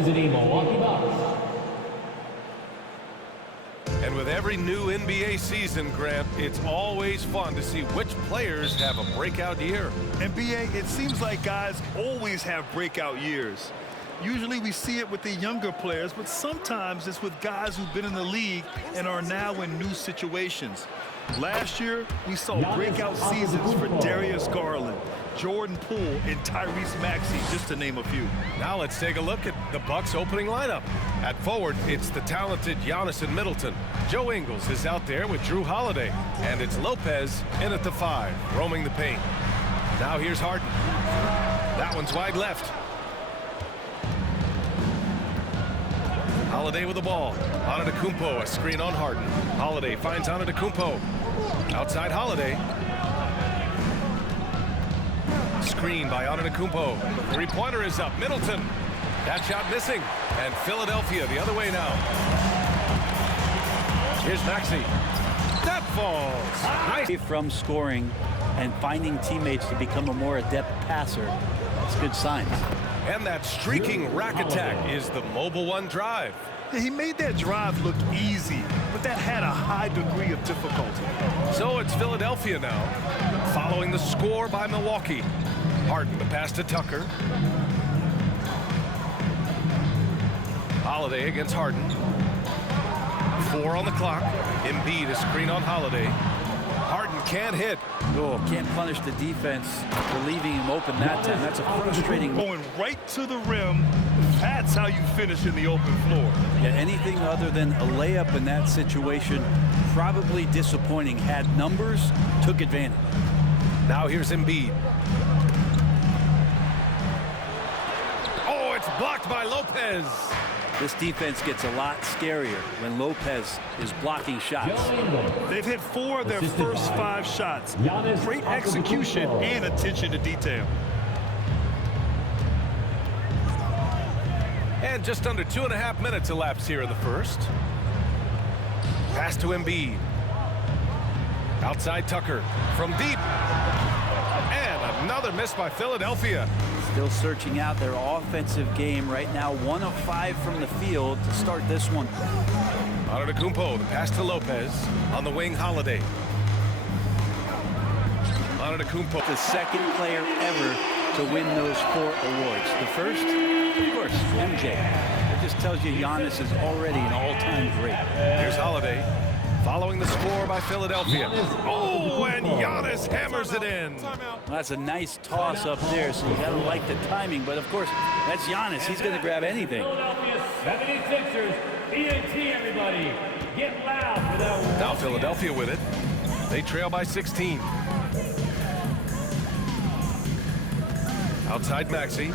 visiting Milwaukee Bucks. And with every new NBA season, Grant, it's always fun to see which players have a breakout year. NBA, it seems like guys always have breakout years. Usually we see it with the younger players, but sometimes it's with guys who've been in the league and are now in new situations. Last year, we saw breakout seasons for Darius Garland, Jordan Poole, and Tyrese Maxey, just to name a few. Now let's take a look at the Bucks' opening lineup. At forward, it's the talented Giannis and Middleton. Joe Ingles is out there with Drew Holiday, and it's Lopez in at the 5, roaming the paint. Now here's Harden. That one's wide left. Holiday with the ball. Antetokounmpo, a screen on Harden. Holiday finds Antetokounmpo. Outside Holiday. Screen by Antetokounmpo. Three-pointer is up. Middleton. That shot missing. And Philadelphia the other way now. Here's Maxey. That falls. Nice. From scoring and finding teammates to become a more adept passer. That's good signs. And that streaking rack attack is the Mobile One drive. He made that drive look easy, but that had a high degree of difficulty. So it's Philadelphia now, following the score by Milwaukee. Harden the pass to Tucker. Holiday against Harden. 4 on the clock. Embiid, a screen on Holiday. Harden can't hit. Oh, can't punish the defense for leaving him open that time. That's a frustrating. Going right to the rim, that's how you finish in the open floor. Yeah, anything other than a layup in that situation, probably disappointing. Had numbers, took advantage. Now here's Embiid. Oh, it's blocked by Lopez. This defense gets a lot scarier when Lopez is blocking shots. They've hit 4 of their first 5 shots. Great execution and attention to detail. And just under 2.5 minutes elapsed here in the first. Pass to Embiid. Outside Tucker from deep. And another miss by Philadelphia. Still searching out their offensive game right now. 1 of 5 from the field to start this one. Antetokounmpo, the pass to Lopez. On the wing, Holiday. Antetokounmpo. The second player ever to win those 4 awards. The first, of course, MJ. That just tells you Giannis is already an all-time great. Here's Holiday. Following the score by Philadelphia. Oh, and Giannis hammers it in. Well, that's a nice toss up there, so you got to like the timing. But, of course, that's Giannis. He's going to grab anything. Philadelphia 76ers, ENT, everybody. Get loud for that one. Now Philadelphia with it. They trail by 16. Outside Maxey.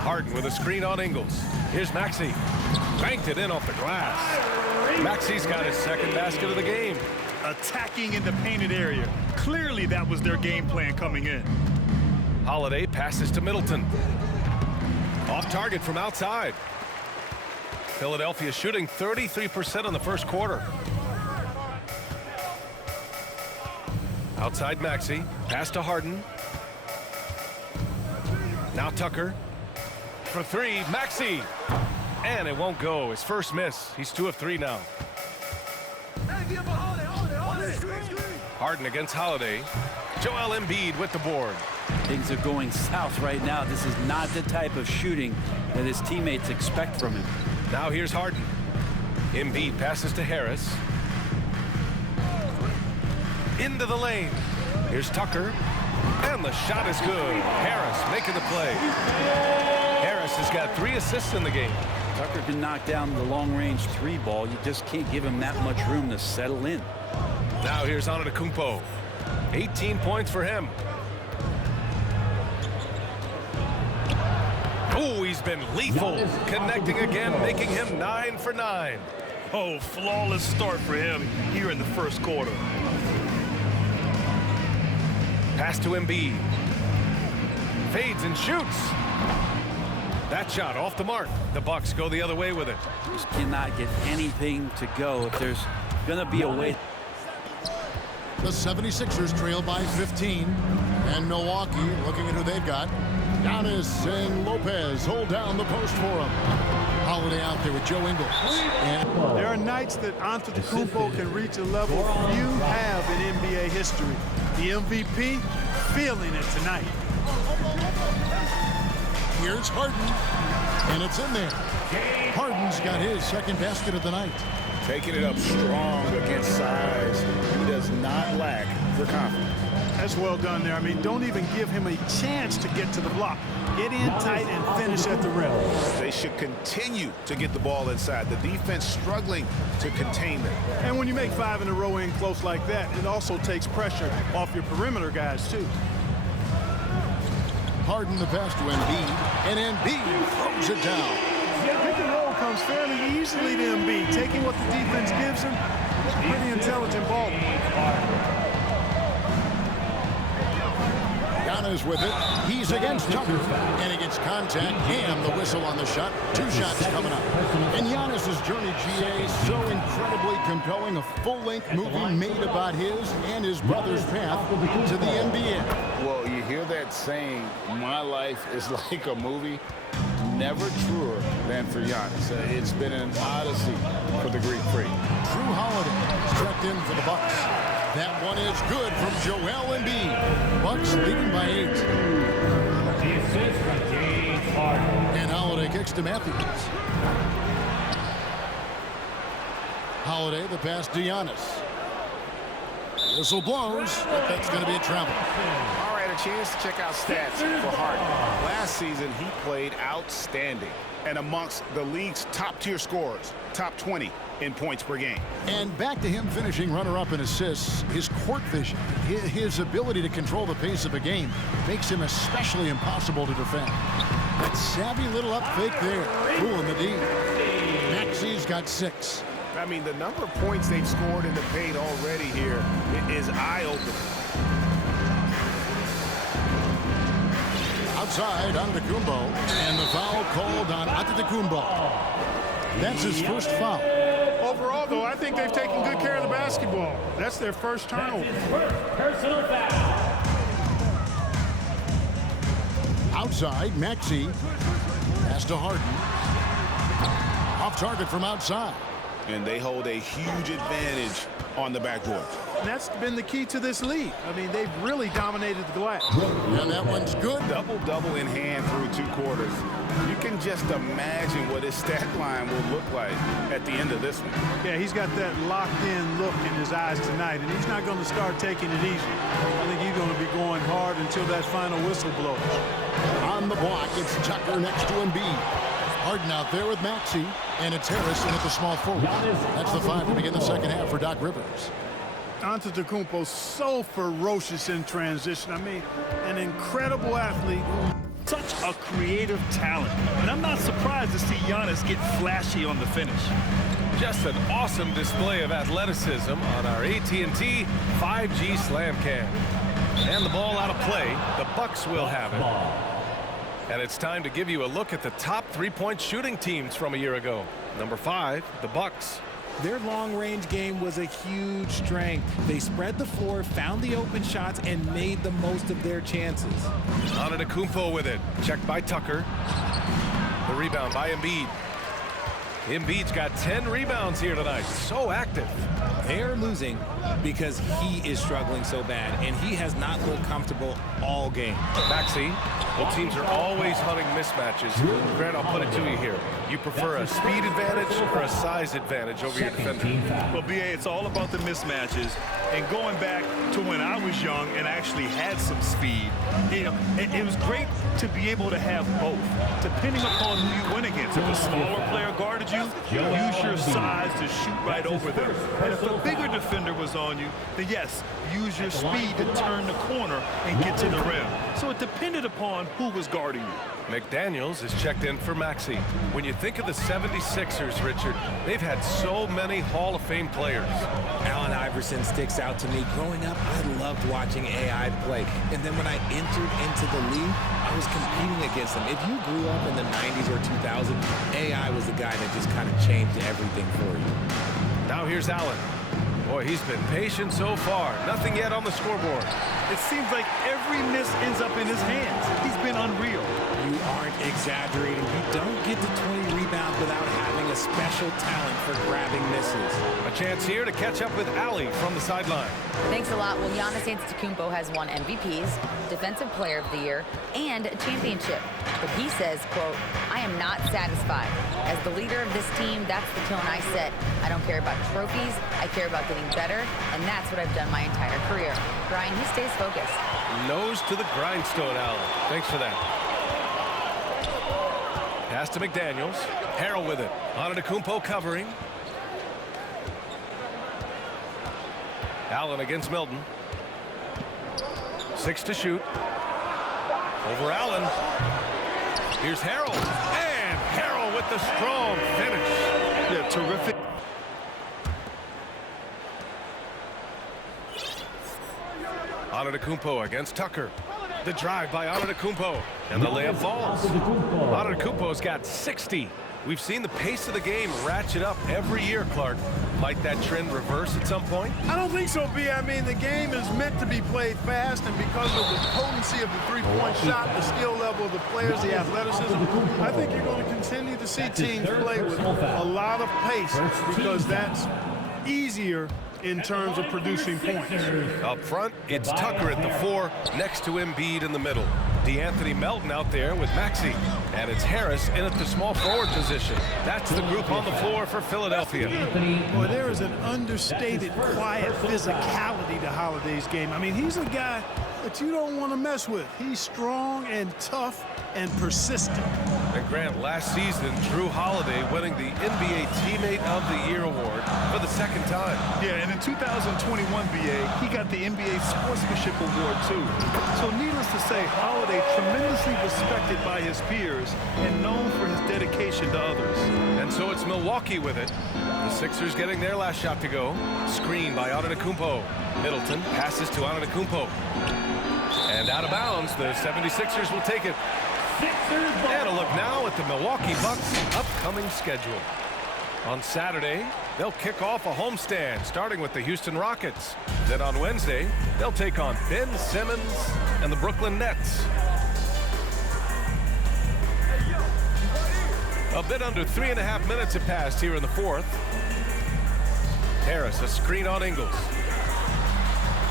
Harden with a screen on Ingles. Here's Maxey. Banked it in off the glass. Maxey's got his second basket of the game. Attacking in the painted area. Clearly that was their game plan coming in. Holiday passes to Middleton. Off target from outside. Philadelphia shooting 33% in the first quarter. Outside Maxey. Pass to Harden. Now Tucker. For 3, Maxey. And it won't go. His first miss. He's 2 of 3 now. Harden against Holiday. Joel Embiid with the board. Things are going south right now. This is not the type of shooting that his teammates expect from him. Now here's Harden. Embiid passes to Harris. Into the lane. Here's Tucker. And the shot is good. Harris making the play. Harris has got 3 assists in the game. Tucker can knock down the long-range 3 ball. You just can't give him that much room to settle in. Now here's Antetokounmpo. 18 points for him. Oh, he's been lethal. Connecting again, making him 9 for 9. Oh, flawless start for him here in the first quarter. Pass to Embiid. Fades and shoots. That shot off the mark. The Bucks go the other way with it. Just cannot get anything to go if there's going to be a way. The 76ers trail by 15. And Milwaukee looking at who they've got. Giannis and Lopez hold down the post for him. Holiday out there with Joe Ingles. And there are nights that Antetokounmpo can reach a level few have in NBA history. The MVP feeling it tonight. here's Harden, and it's in there. Harden's got his second basket of the night. Taking it up strong against size. He does not lack for confidence. That's well done there. I mean, don't even give him a chance to get to the block. Get in tight and finish at the rim. They should continue to get the ball inside. The defense struggling to contain them. And when you make 5 in a row in close like that, it also takes pressure off your perimeter guys, too. Harden the pass to Embiid, and Embiid throws it down. Pick and roll comes fairly easily to Embiid, taking what the defense gives him. Pretty intelligent ball. Giannis with it. He's against Tucker, and he gets contact and the whistle on the shot. 2 shots coming up. And Giannis's journey, GA, so incredibly compelling. A full-length movie made about his and his brother's path to the NBA. Well, you hear that saying, my life is like a movie. Never truer than for Giannis. It's been an odyssey for the Greek freak. Drew Holiday checked in for the Bucks. That one is good from Joel Embiid. Bucks leading by 8. The assist from James Harden. And Holiday kicks to Matthews. Holiday, the pass to Giannis. Whistle blows, but that's going to be a travel. All right, a chance to check out stats for Harden. Last season, he played outstanding and amongst the league's top-tier scorers, top 20 in points per game. And back to him finishing runner-up in assists. His court vision, his ability to control the pace of a game makes him especially impossible to defend. That savvy little up fake there, fooling the D. Maxi's got 6. I mean, the number of points they've scored in the paint already here is eye-opening. Outside, Antetokounmpo, and the foul called on Antetokounmpo. That's his first foul. Overall, though, I think they've taken good care of the basketball. That's their first turnover. That's his first personal foul. Outside, Maxey. Pass to Harden. Off target from outside. And they hold a huge advantage on the backboard. And that's been the key to this league. I mean, they've really dominated the glass. And that one's good. Double-double in hand through 2 quarters. You can just imagine what his stat line will look like at the end of this one. Yeah, he's got that locked-in look in his eyes tonight, and he's not going to start taking it easy. I think he's going to be going hard until that final whistle blows. On the block, it's Tucker next to Embiid. Harden out there with Maxey, and it's Harrison at the small forward. That's the 5 to begin the second half for Doc Rivers. Antetokounmpo so ferocious in transition. I mean, an incredible athlete. Such a creative talent. And I'm not surprised to see Giannis get flashy on the finish. Just an awesome display of athleticism on our AT&T 5G Slam Cam. And the ball out of play. The Bucks will have it. And it's time to give you a look at the top 3-point shooting teams from a year ago. Number 5, the Bucks. Their long-range game was a huge strength. They spread the floor, found the open shots, and made the most of their chances. Antetokounmpo with it. Checked by Tucker. The rebound by Embiid. Embiid's got 10 rebounds here tonight. So active. They're losing because he is struggling so bad, and he has not looked comfortable all game. Maxey. Well, teams are always hunting mismatches. Grant, I'll put it to you here. You prefer a speed advantage or a size advantage over your defender? Well, B.A., it's all about the mismatches. And going back to when I was young and actually had some speed, you know, it was great to be able to have both, depending upon who you went against. If a smaller player guarded you, use your size to shoot right over them. And if a bigger defender was on you, then yes, use your speed to turn the corner and get to the rim. So it depended upon who was guarding you. McDaniels is checked in for Maxey. When you think of the 76ers, Richard, they've had so many Hall of Fame players. Allen Iverson sticks out to me. Growing up, I loved watching AI play. And then when I entered into the league, I was competing against him. If you grew up in the 90s or 2000s, AI was the guy that just kind of changed everything for you. Now here's Allen. Boy, he's been patient so far. Nothing yet on the scoreboard. It seems like every miss ends up in his hands. He's been unreal. You aren't exaggerating. You don't get to 20 rebounds without having a special talent for grabbing misses. A chance here to catch up with Allie from the sideline. Thanks a lot. Well, Giannis Antetokounmpo has won MVPs, Defensive Player of the Year, and a championship. But he says, quote, "I am not satisfied. As the leader of this team, that's the tone I set. I don't care about trophies. I care about getting better, and that's what I've done my entire career." Brian, he stays focused. Nose to the grindstone, Allen. Thanks for that. Pass to McDaniels. Harrell with it. Antetokounmpo covering. Allen against Milton. 6 to shoot. Over Allen. Here's Harrell. And Harrell with the strong finish. Yeah, terrific. Antetokounmpo against Tucker. The drive by Antetokounmpo. And the layup falls. Antetokounmpo's got 60. We've seen the pace of the game ratchet up every year, Clark. Might that trend reverse at some point? I don't think so, B. I mean, the game is meant to be played fast, and because of the potency of the three-point shot, the skill level of the players, the athleticism, I think you're going to continue to see teams play with a lot of pace because that's easier in terms of producing points. Up front, it's Tucker at the 4, next to Embiid in the middle. DeAnthony Melton out there with Maxey. And it's Harris in at the small forward position. That's the group on the floor for Philadelphia. Boy, there is an understated, quiet physicality to Holiday's game. I mean, he's a guy that you don't want to mess with. He's strong and tough and persistent. And Grant, last season, Drew Holiday winning the NBA Teammate of the Year award for the second time. Yeah, and in 2021, BA, he got the NBA Sportsmanship Award, too. So needless to say, Holiday tremendously respected by his peers and known for his dedication to others. And so it's Milwaukee with it. The Sixers getting their last shot to go. Screen by Antetokounmpo. Middleton passes to Antetokounmpo. And out of bounds, the 76ers will take it. And a look now at the Milwaukee Bucks' upcoming schedule. On Saturday, they'll kick off a homestand, starting with the Houston Rockets. Then on Wednesday, they'll take on Ben Simmons and the Brooklyn Nets. A bit under 3.5 minutes have passed here in the fourth. Harris, a screen on Ingles.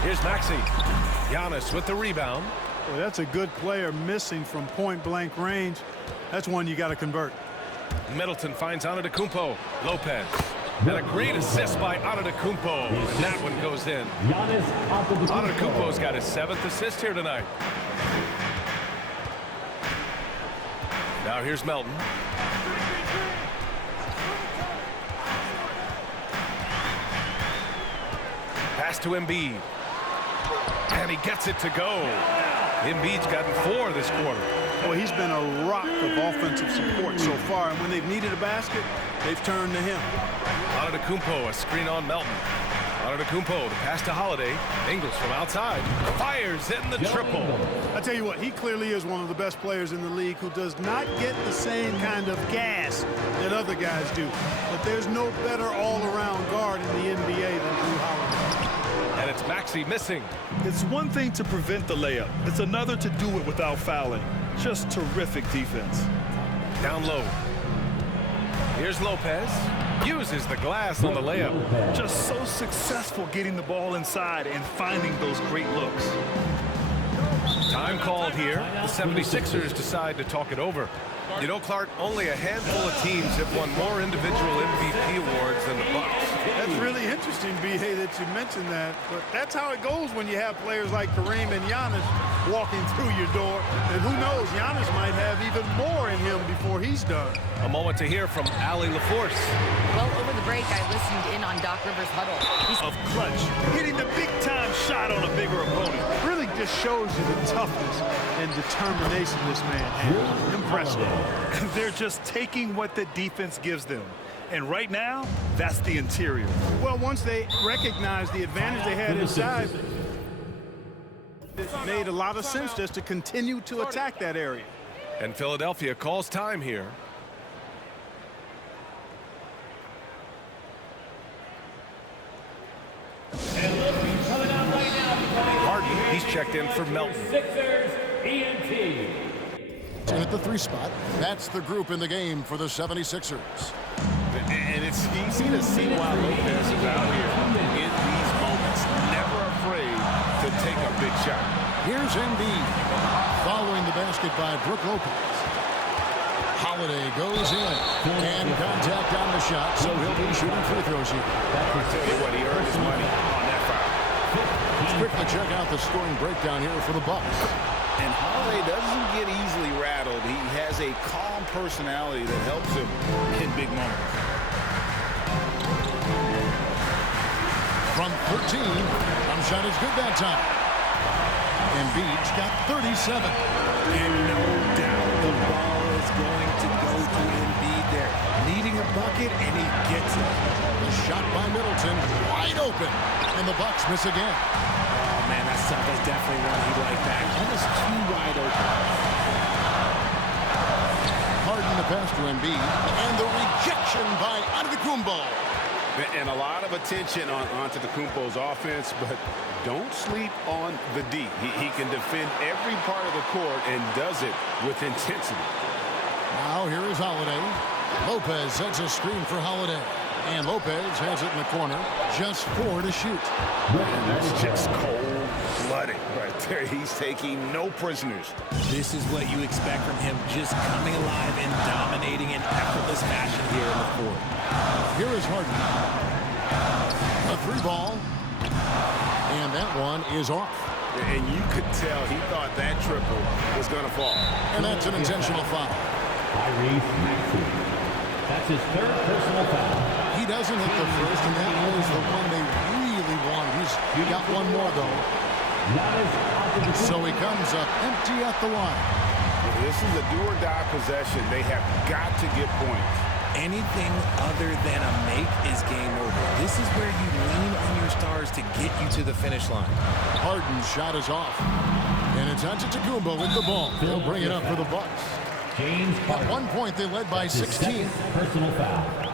Here's Maxey. Giannis with the rebound. Well, that's a good player missing from point-blank range. That's one you got to convert. Middleton finds Antetokounmpo. Lopez. And a great assist by Antetokounmpo. And that one goes in. Antetokounmpo's got his 7th assist here tonight. Now here's Melton. Pass to Embiid. And he gets it to go. Embiid's gotten 4 this quarter. Well, he's been a rock of offensive support so far, and when they've needed a basket, they've turned to him. Antetokounmpo, a screen on Melton. Antetokounmpo, the pass to Holiday. Ingles from outside. Fires in the triple. I tell you what, he clearly is one of the best players in the league who does not get the same kind of gas that other guys do. But there's no better all-around guard in the NBA than Drew Holiday. And it's Maxey missing. It's one thing to prevent the layup. It's another to do it without fouling. Just terrific defense. Down low. Here's Lopez. Uses the glass on the layup. Just so successful getting the ball inside and finding those great looks. Time called here. The 76ers decide to talk it over. You know, Clark, only a handful of teams have won more individual MVP awards than the Bucks. That's really interesting, B.A., that you mentioned that. But that's how it goes when you have players like Kareem and Giannis walking through your door. And who knows, Giannis might have even more in him before he's done. A moment to hear from Allie LaForce. Well, over the break, I listened in on Doc Rivers' huddle. He's of clutch, hitting the big-time shot on a bigger opponent. Really just shows you the toughness and determination this man has. Impressive. They're just taking what the defense gives them. And right now, that's the interior. Well, once they recognized the advantage they had inside, it made a lot of sense just to continue to attack that area. And Philadelphia calls time here. checked in for Melton. Sixers, ENT. And at the 3 spot, that's the group in the game for the 76ers. And it's easy to see why Lopez is out here in these moments. Never afraid to take a big shot. Here's Embiid following the basket by Brook Lopez. Holiday goes in and contact on the shot, so he'll be shooting free throws here. I'll tell you what, he earned his money on that foul. Let's quickly check out the scoring breakdown here for the Bucks. And Holiday doesn't get easily rattled. He has a calm personality that helps him in big moments. From 13, shot is good that time. Embiid's got 37. And no doubt the ball is going to go to Embiid there. Needing a bucket, and he gets it. The shot by Middleton, wide open. And the Bucks miss again. Oh, man, that's tough. That's definitely one he'd like back. Almost too wide open. Harden the pass to Embiid. And the rejection by Antetokounmpo. And a lot of attention on Antetokounmpo's offense, but don't sleep on the D. He can defend every part of the court and does it with intensity. Now here is Holiday. Lopez sets a screen for Holiday. And Lopez has it in the corner. Just 4 to shoot. And that's just cold-blooded right there. He's taking no prisoners. This is what you expect from him, just coming alive and dominating in effortless fashion here in the court. Here is Harden. A 3-ball. And that one is off. And you could tell he thought that triple was going to fall. And that's an intentional foul. That's his 3rd personal foul. He doesn't hit the first, and that was the one they really wanted. He got one more, though. So he comes up empty at the line. This is a do-or-die possession. They have got to get points. Anything other than a make is game over. This is where you lean on your stars to get you to the finish line. Harden's shot is off. And it's Antetokounmpo with the ball. They'll bring it up for the Bucks. At one point, they led by 16. Personal foul.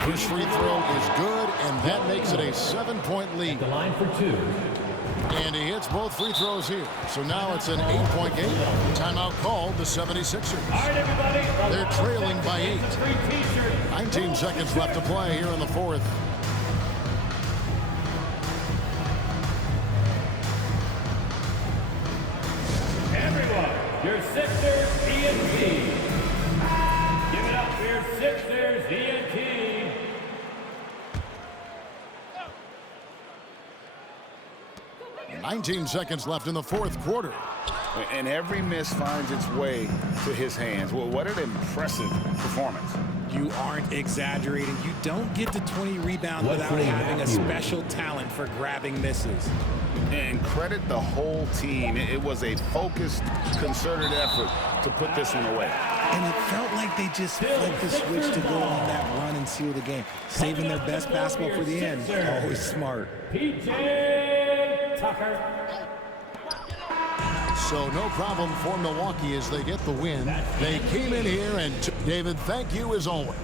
First free throw is good, and that makes it a 7-point lead. The line for 2. And he hits both free throws here. So now it's an 8-point game. Timeout called the 76ers. All right, everybody. They're trailing by 8. 19 seconds left to play here in the 4th. Everyone, your Sixers ENT. Give it up for your Sixers ENT. 19 seconds left in the 4th quarter. And every miss finds its way to his hands. Well, what an impressive performance. You aren't exaggerating. You don't get to 20 rebounds without having a special talent for grabbing misses. And credit the whole team. It was a focused, concerted effort to put this one away. And it felt like they just flipped the switch to go on that run and seal the game. Saving their best basketball for the end. Always smart. P.J. Tucker. So no problem for Milwaukee as they get the win. They came in here, and David, thank you as always.